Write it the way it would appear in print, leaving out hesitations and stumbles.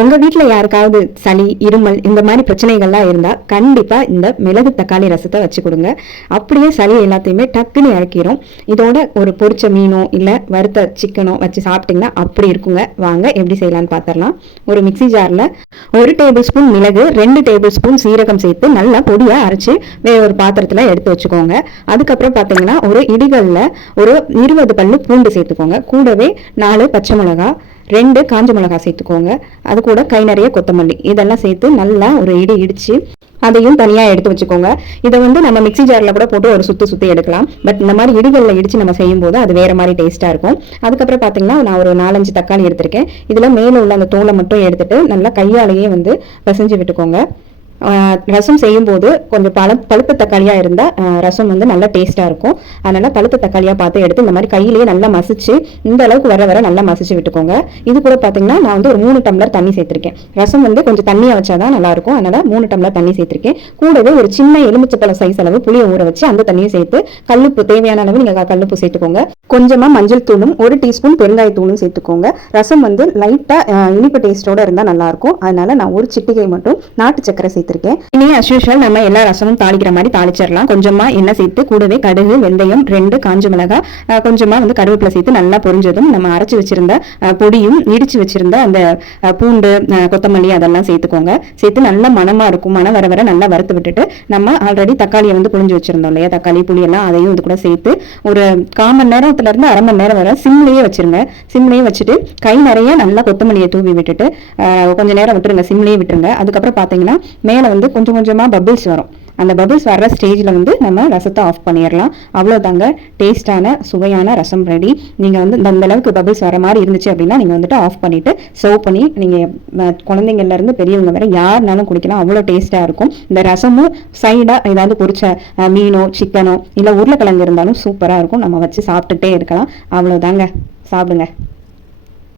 உங்க வீட்டுல யாருக்காவது சளி, இருமல் இந்த மாதிரி பிரச்சனைகள்லாம் இருந்தா கண்டிப்பா இந்த மிளகு தக்காளி ரசத்தை வச்சு கொடுங்க. அப்படியே சளி எல்லாத்தையுமே டக்குன்னு இறக்கிரும். இதோட ஒரு பொரிச்ச மீனோ இல்ல வறுத்த சிக்கனோ வச்சு சாப்பிட்டீங்கன்னா அப்படி இருக்குங்க. வாங்க எப்படி செய்யலாம்னு பாத்திரலாம். ஒரு மிக்சி ஜார்ல 1 டேபிள் ஸ்பூன் மிளகு, 2 டேபிள் ஸ்பூன் சீரகம் சேர்த்து நல்லா பொடியா அரைச்சு வேற ஒரு பாத்திரத்துல எடுத்து வச்சுக்கோங்க. அதுக்கப்புறம் பாத்தீங்கன்னா ஒரு இடிகல்ல ஒரு 20 பல்லு பூண்டு சேர்த்துக்கோங்க. கூடவே 4 பச்சை மிளகாய், 2 காஞ்ச மிளகாய் சேர்த்துக்கோங்க. அது கூட கை நிறைய கொத்தமல்லி இதெல்லாம் சேர்த்து நல்லா ஒரு இடிச்சு அதையும் தனியா எடுத்து வச்சுக்கோங்க. இதை நம்ம மிக்சி ஜார்ல கூட போட்டு ஒரு சுத்தி எடுக்கலாம். பட் இந்த மாதிரி இடிகள்ல இடிச்சு நம்ம செய்யும் போது அது வேற மாதிரி டேஸ்டா இருக்கும். அதுக்கப்புறம் பாத்தீங்கன்னா நான் ஒரு 4-5 தக்காளி எடுத்திருக்கேன். இதுல மேல உள்ள அந்த தோலை மட்டும் எடுத்துட்டு நல்லா கையாலேயே பிசைஞ்சு விட்டுக்கோங்க. ரசம் செய்யும் போது கொஞ்சம் பழுத்த தக்காளியா இருந்தா ரசம் நல்லா டேஸ்டா இருக்கும். அதனால பழுத்த தக்காளியா பார்த்து எடுத்து இந்த மாதிரி கையிலேயே நல்லா மசிச்சு இந்த அளவுக்கு வர நல்லா மசிச்சு விட்டுக்கோங்க. இது கூட பாத்தீங்கன்னா நான் ஒரு 3 டம்ளர் தண்ணி சேர்த்திருக்கேன். ரசம் கொஞ்சம் தண்ணியா வச்சாதான் நல்லா இருக்கும். அதனால 3 டம்ளர் தண்ணி சேர்த்திருக்கேன். கூடவே ஒரு சின்ன எலுமிச்சப்பழம் சைஸ் அளவு புளியை ஊற வச்சு அந்த தண்ணியை சேர்த்து கல்லுப்பு தேவையான அளவு நீங்க கல்லுப்பு சேர்த்துக்கோங்க. கொஞ்சமா மஞ்சள் தூளும் 1 டீஸ்பூன் பெருங்காய தூளும் சேர்த்துக்கோங்க. ரசம் லைட்டா இனிப்பு டேஸ்டோட இருந்தா நல்லா இருக்கும். அதனால நான் ஒரு சிட்டிகை மட்டும் நாட்டு சக்கரை சேர்த்து இனி as usual நம்ம எல்லா ரசமும் தாளிக்கிற மாதிரி தாளிச்சிடலாம். கொஞ்சமா எண்ணெய் சேர்த்து கூடவே கடுகு, வெந்தயம், 2 காஞ்ச மிளகாய், கொஞ்சமா கருவேப்பிலை சேர்த்து நல்லா பொரிஞ்சதும் நம்ம அரைச்சு வச்சிருந்த பொடியும் இடிச்சு வச்சிருந்த அந்த பூண்டு, கொத்தமல்லி அதெல்லாம் சேர்த்துக்கோங்க. சேர்த்து நல்லா மணமா இருக்கும். மணம் வர நல்லா வறுத்து விட்டுட்டு நம்ம ஆல்ரெடி தக்காளியை புழிஞ்சு வச்சிருந்தோம் இல்லையா, தக்காளி புளி எல்லாம் அதையும் இது கூட சேர்த்து ஒரு 1/4 மணி நேரத்துல இருந்து அரை மணி நேரம் வரை சிம்லயே வச்சிருங்க. சிம்லயே வச்சுட்டு கை நிறைய நல்லா கொத்தமல்லியை தூவி விட்டுட்டு கொஞ்ச நேரம் விட்டுருங்க. சிம்லயே விட்டுருங்க. அதுக்கப்புறம் பாத்தீங்கன்னா மேல கொஞ்சம் கொஞ்சமா பபிள்ஸ் வரும். அந்த பபிள்ஸ் வர்ற ஸ்டேஜ்ல நம்ம ரசத்தை ஆஃப் பண்ணிடலாம். அவ்வளவுதாங்க, டேஸ்டான சுவையான ரசம் ரெடி. நீங்க இந்த அளவுக்கு பபிள்ஸ் வர மாதிரி இருந்துச்சு அப்படின்னா நீங்க ஆஃப் பண்ணிட்டு சர்வ் பண்ணி நீங்க குழந்தைங்கள்ல இருந்து பெரியவங்க வரை யாருனாலும் குடிக்கலாம். அவ்வளவு டேஸ்டா இருக்கும். இந்த ரசமும் சைடா ஏதாவது பொரிச்ச மீனோ, சிக்கனோ இல்ல உருளைக்கிழங்கு இருந்தாலும் சூப்பரா இருக்கும். நம்ம வச்சு சாப்பிட்டுட்டே இருக்கலாம். அவ்வளவுதாங்க, சாப்பிடுங்க.